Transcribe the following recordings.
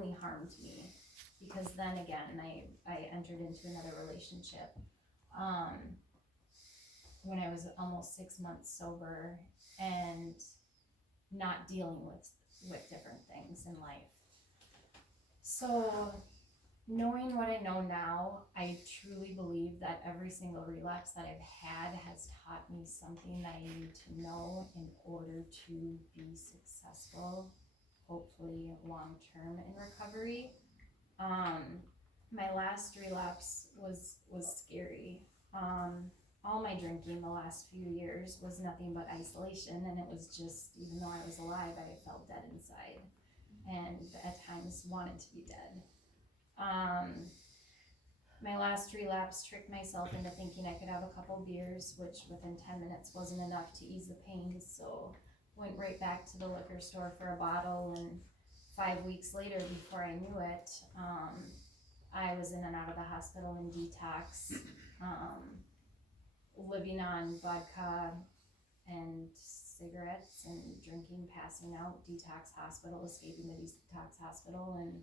only harmed me, because then again, I entered into another relationship, when I was almost 6 months sober and not dealing with different things in life. So knowing what I know now, I truly believe that every single relapse that I've had has taught me something that I need to know in order to be successful, hopefully long-term in recovery. My last relapse was scary. All my drinking the last few years was nothing but isolation, and it was just, even though I was alive, I felt dead inside, and at times wanted to be dead. My last relapse tricked myself into thinking I could have a couple beers, which within 10 minutes wasn't enough to ease the pain, so went right back to the liquor store for a bottle, and 5 weeks later, before I knew it, I was in and out of the hospital in detox, living on vodka and cigarettes and drinking, passing out, detox hospital, escaping the detox hospital, and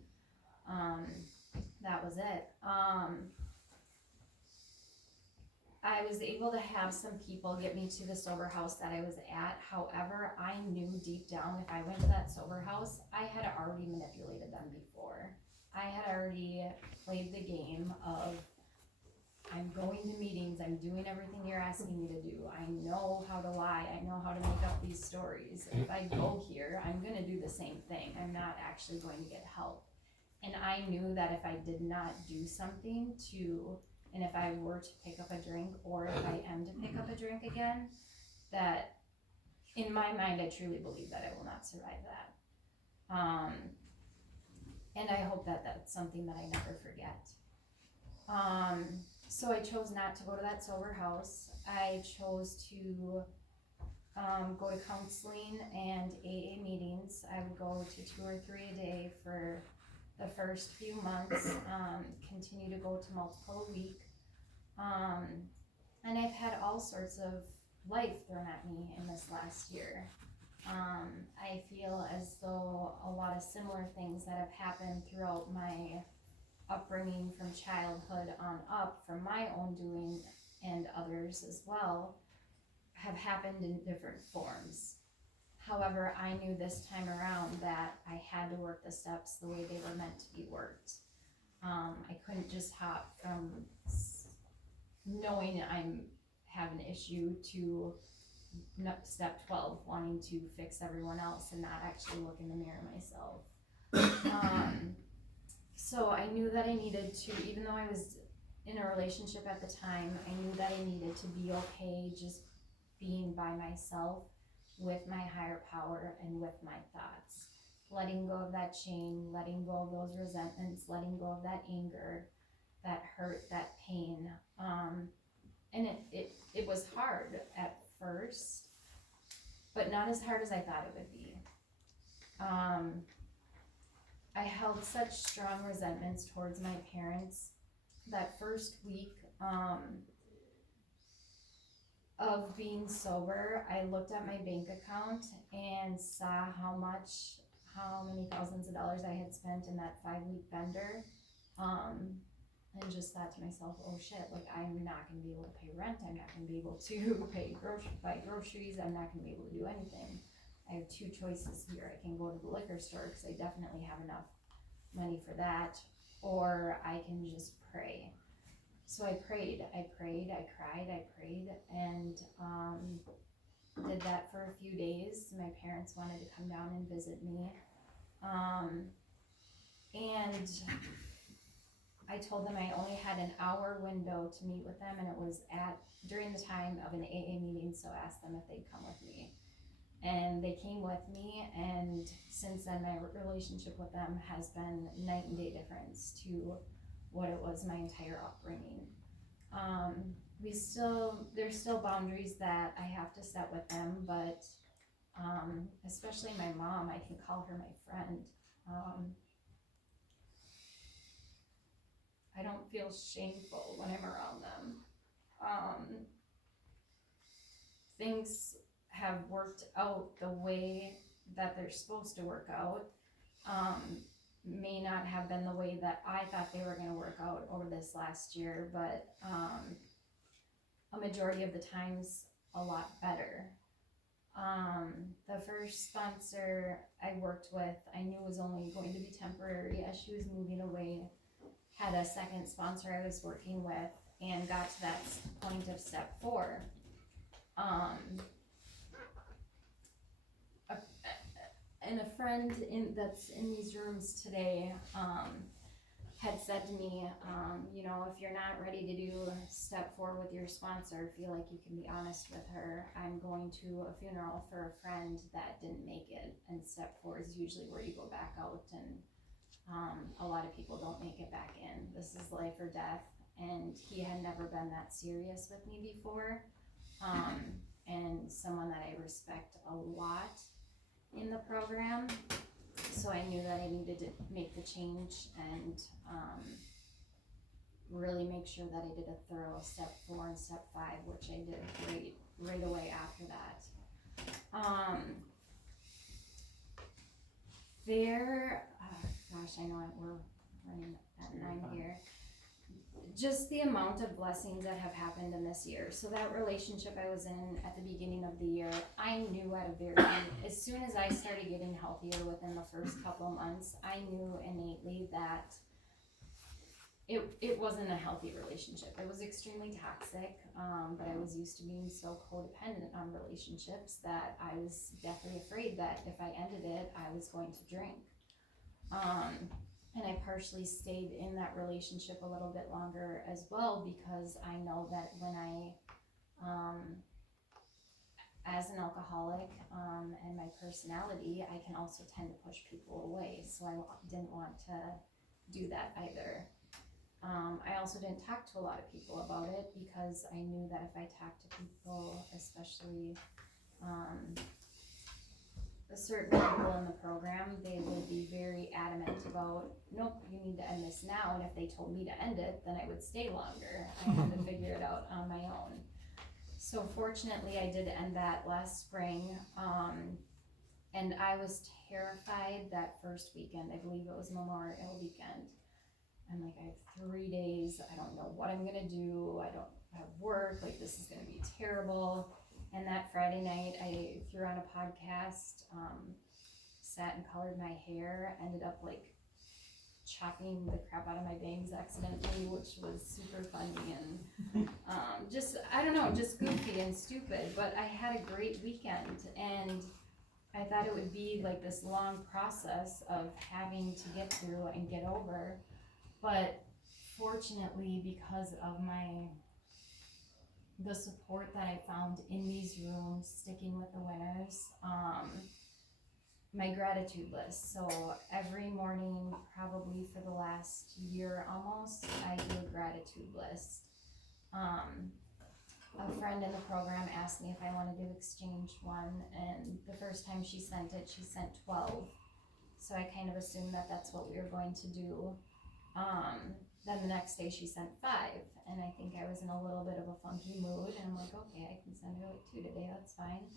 that was it. I was able to have some people get me to the sober house that I was at. However, I knew deep down if I went to that sober house, I had already manipulated them before. I had already played the game of, I'm going to meetings, I'm doing everything you're asking me to do. I know how to lie, I know how to make up these stories. If I go here, I'm gonna do the same thing. I'm not actually going to get help. And I knew that if I did not do something to, and if I were to pick up a drink, or if I am to pick up a drink again, that in my mind, I truly believe that I will not survive that. And I hope that that's something that I never forget. So I chose not to go to that sober house. I chose to go to counseling and AA meetings. I would go to 2 or 3 a day for the first few months, continue to go to multiple a week. And I've had all sorts of life thrown at me in this last year. I feel as though a lot of similar things that have happened throughout my upbringing from childhood on up, from my own doing and others as well, have happened in different forms. However, I knew this time around that I had to work the steps the way they were meant to be worked. I couldn't just hop from knowing I'm have an issue to step 12, wanting to fix everyone else and not actually look in the mirror myself. So I knew that I needed to, even though I was in a relationship at the time, I knew that I needed to be okay just being by myself with my higher power and with my thoughts. Letting go of that shame, letting go of those resentments, letting go of that anger, that hurt, that pain. And it was hard at first, but not as hard as I thought it would be. I held such strong resentments towards my parents. That first week of being sober, I looked at my bank account and saw how many thousands of dollars I had spent in that 5-week bender, and just thought to myself, oh shit, like I'm not gonna be able to pay rent, I'm not gonna be able to buy groceries, I'm not gonna be able to do anything. I have 2 choices here. I can go to the liquor store, because I definitely have enough money for that, or I can just pray. So I prayed, I cried, and did that for a few days. My parents wanted to come down and visit me, and I told them I only had an hour window to meet with them, and it was during the time of an AA meeting, so I asked them if they'd come with me. And they came with me, and since then my relationship with them has been night and day difference to what it was my entire upbringing. There's still boundaries that I have to set with them, but especially my mom, I can call her my friend. I don't feel shameful when I'm around them. Things have worked out the way that they're supposed to work out. May not not have been the way that I thought they were going to work out over this last year, but a majority of the times a lot better. The first sponsor I worked with, I knew was only going to be temporary as she was moving away. Had a second sponsor I was working with and got to that point of step 4. And a friend that's in these rooms today had said to me, you know, if you're not ready to do step 4 with your sponsor, feel like you can be honest with her. I'm going to a funeral for a friend that didn't make it, and step 4 is usually where you go back out, and a lot of people don't make it back in. This is life or death, and he had never been that serious with me before, and someone that I respect a lot in the program. So I knew that I needed to make the change and really make sure that I did a thorough step 4 and step 5, which I did right away after that. Gosh, I know we're running at 9 here. Just the amount of blessings that have happened in this year. So that relationship I was in at the beginning of the year, I knew as soon as I started getting healthier within the first couple of months, I knew innately that it wasn't a healthy relationship. It was extremely toxic, but I was used to being so codependent on relationships that I was definitely afraid that if I ended it, I was going to drink. And I partially stayed in that relationship a little bit longer as well, because I know that when as an alcoholic, and my personality, I can also tend to push people away. So I didn't want to do that either. I also didn't talk to a lot of people about it, because I knew that if I talked to people, especially certain people in the program, they would be very adamant about, nope, you need to end this now. And if they told me to end it, then I would stay longer. I had to figure it out on my own. So fortunately, I did end that last spring. And I was terrified that first weekend. I believe it was Memorial weekend. I'm like, I have 3 days. I don't know what I'm going to do. I don't have work. Like, this is going to be terrible. And that Friday night, I threw on a podcast, sat and colored my hair, ended up like chopping the crap out of my bangs accidentally, which was super funny and just, I don't know, just goofy and stupid. But I had a great weekend, and I thought it would be like this long process of having to get through and get over. But fortunately, because of the support that I found in these rooms, sticking with the winners, my gratitude list. So every morning, probably for the last year almost, I do a gratitude list. A friend in the program asked me if I wanted to exchange one, and the first time she sent it, she sent 12. So I kind of assumed that that's what we were going to do. Then the next day she sent 5, and I think I was in a little bit of a funky mood, and I'm like, okay, I can send her like 2 today, that's fine.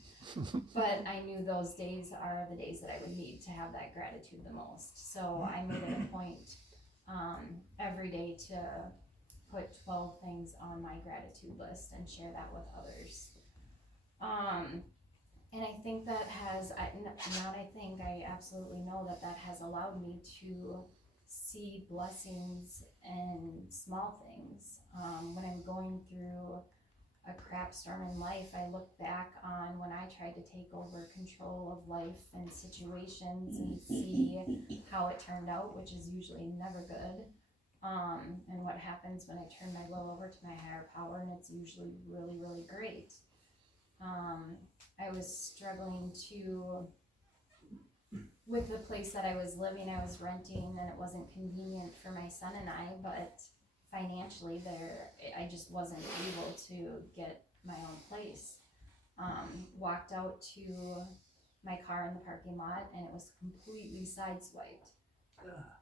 But I knew those days are the days that I would need to have that gratitude the most. So I made it a point every day to put 12 things on my gratitude list and share that with others. And I think that has, I absolutely know that has allowed me to see blessings in small things. When I'm going through a crap storm in life, I look back on when I tried to take over control of life and situations and see how it turned out, which is usually never good. And what happens when I turn my will over to my higher power, and it's usually really, really great. I was struggling with the place that I was living. I was renting, and it wasn't convenient for my son and I, but financially I just wasn't able to get my own place. Walked out to my car in the parking lot, and it was completely sideswiped.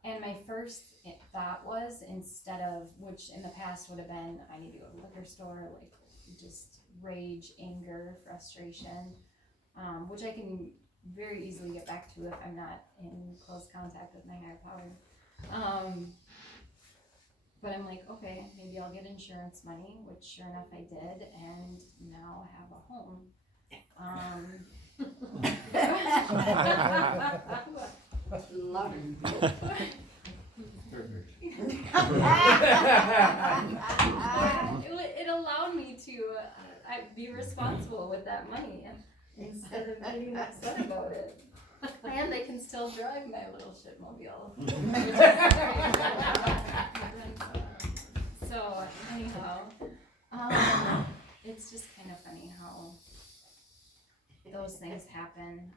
And my first thought was, instead of, which in the past would have been, I need to go to the liquor store, like just rage, anger, frustration, which I can very easily get back to if I'm not in close contact with my higher power. But I'm like, okay, maybe I'll get insurance money, which sure enough I did, and now have a home. Love it. Perfect. It allowed me to be responsible with that money instead of getting upset about it. And I can still drive my little shitmobile. So anyhow, it's just kind of funny how those things happen.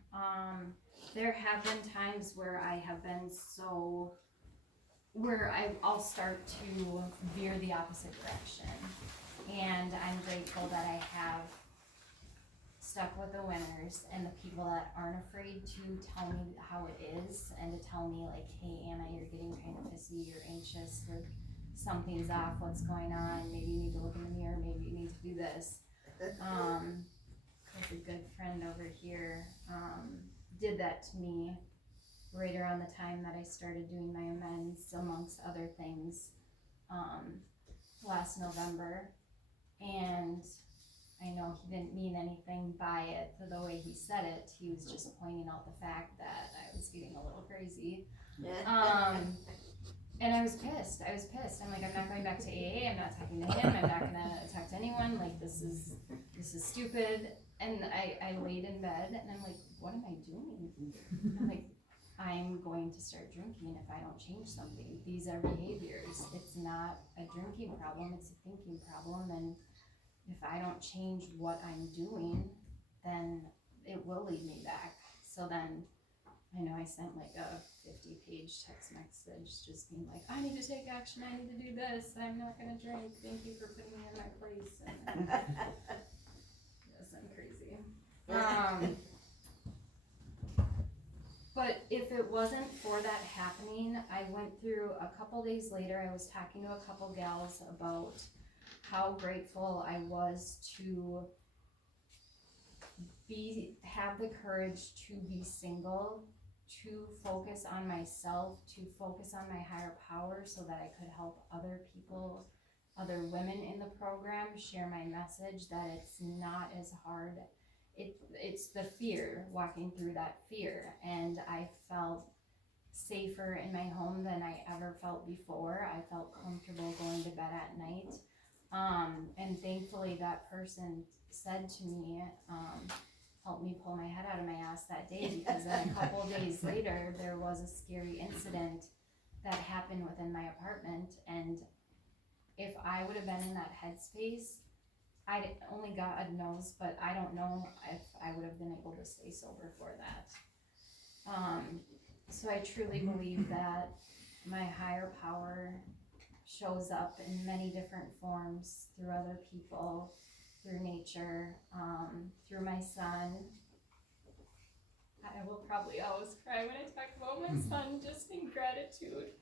There have been times where I have been where I'll start to veer the opposite direction. And I'm grateful that I have stuck with the winners and the people that aren't afraid to tell me how it is and to tell me like, hey Anna, you're getting kind of pissy, you're anxious, like something's off, what's going on, maybe you need to look in the mirror, maybe you need to do this. Like a good friend over here did that to me right around the time that I started doing my amends, amongst other things, last November. And I know he didn't mean anything by it, the way he said it. He was just pointing out the fact that I was getting a little crazy. And I was pissed. I'm like, I'm not going back to AA. I'm not talking to him. I'm not going to talk to anyone. Like, this is stupid. And I laid in bed and I'm like, what am I doing? I'm like, I'm going to start drinking if I don't change something. These are behaviors. It's not a drinking problem. It's a thinking problem. And if I don't change what I'm doing, then it will lead me back. So then, I know I sent like a 50-page text message just being like, I need to take action, I need to do this, I'm not gonna drink, thank you for putting me in my place. And yes, I'm crazy. But if it wasn't for that happening, I went through a couple days later, I was talking to a couple gals about how grateful I was to have the courage to be single, to focus on myself, to focus on my higher power so that I could help other people, other women in the program share my message that it's not as hard. It's the fear, walking through that fear. And I felt safer in my home than I ever felt before. I felt comfortable going to bed at night. And thankfully that person said to me, helped me pull my head out of my ass that day, because then a couple days later there was a scary incident that happened within my apartment, and if I would have been in that headspace, only God knows, but I don't know if I would have been able to stay sober for that. So I truly believe that my higher power shows up in many different forms, through other people, through nature, through my son. I will probably always cry when I talk about my son, just in gratitude.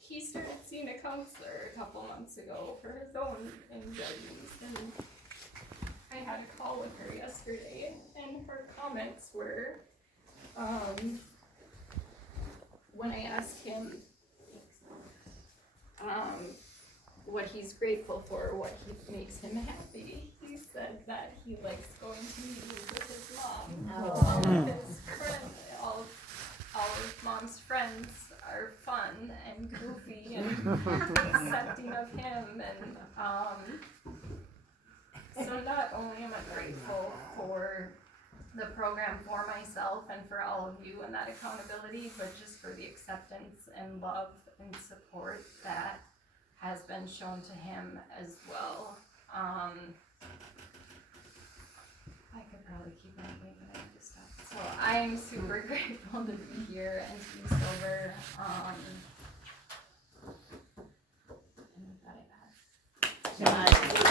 He started seeing a counselor a couple months ago for his own anxieties, and I had a call with her yesterday, and her comments were, when I asked him what he's grateful for, what makes him happy, he said that he likes going to meetings with his mom. His friend, all of mom's friends are fun and goofy and accepting of him, and so not only am I grateful for the program for myself and for all of you and that accountability, but just for the acceptance and love and support that has been shown to him as well. I could probably keep on going, but I have to stop. So I am super grateful to be here and to be sober. And with that, I pass.